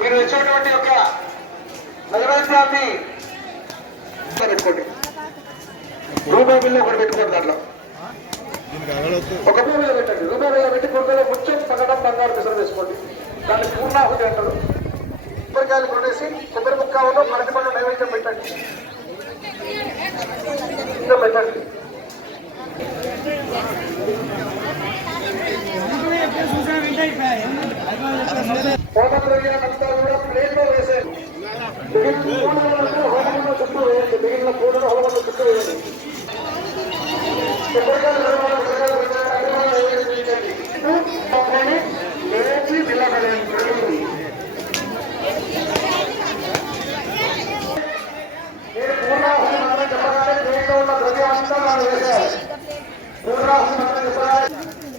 మీరు ఇచ్చేటువంటి యొక్క నైవేద్యాన్ని పెట్టుకోండి రూపాయి బిల్లు ఒకటి పెట్టుకోండి దాంట్లో ఒక రూపాయి పెట్టండి. రూపాయి బిల్లు పెట్టి కొడుకులో ముత్యం సగటం బంగారు పిసలు వేసుకోండి. దాన్ని పూర్ణాహుతి అంటారు. కొబ్బరికాయలు కొట్టేసి కొబ్బరి ముక్కలో మరటి పండు నైవేద్యం పెట్టండి. ఇంకా పెట్టండి. హోమద్రవ్యాలంతా కూడా ప్లేట్ వేసేది మిగిలిన హోమంలో చుట్టూ వేయండి మిగిలిన పూలను హోమంలో చుట్టూ వేయండి కొబ్బరికాయలు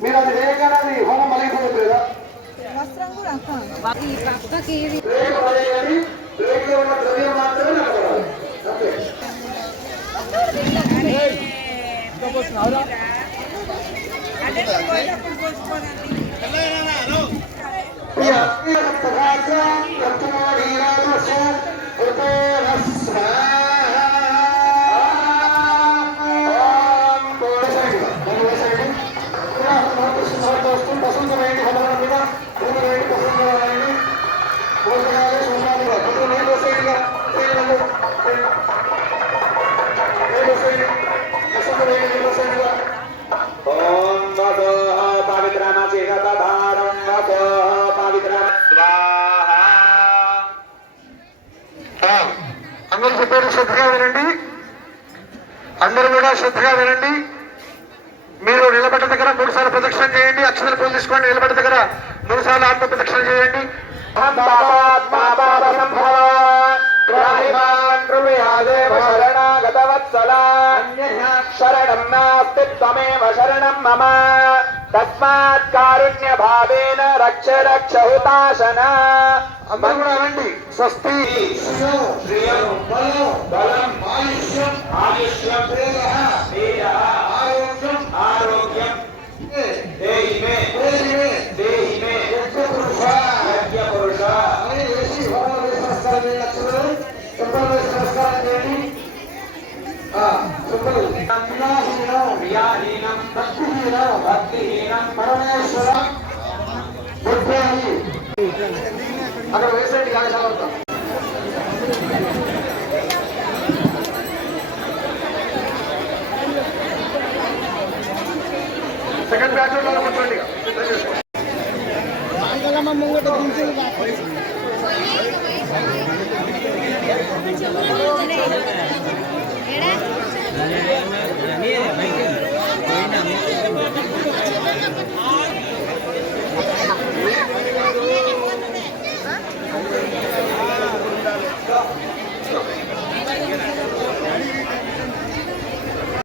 మీరు అది వేయగానే హోమం వస్త్రం కూడా ఈ పక్కకి ఇది శ్రద్ధగా వినండి. అందరూ కూడా శ్రద్ధగా వినండి. మీరు నిలబడ్డ దగ్గర మూడు సార్లు ప్రదక్షిణ చేయండి. అక్షతలు పూలు తీసుకోండి. నిలబడ్డ దగ్గర మూడు సార్లు ఆత్మ ప్రదక్షిణ చేయండి. శరణం నాస్తి త్వమేవ శరణం మమ తస్మాత్ కారుణ్య భావేన రక్ష రక్ష హుతాశన అందరూ కూడా వినండి. స్వస్తి. పరమేశ్వర అక్కడ వేసేయండి కాళేశ్వరంతో సెకండ్ బ్యాచ్లో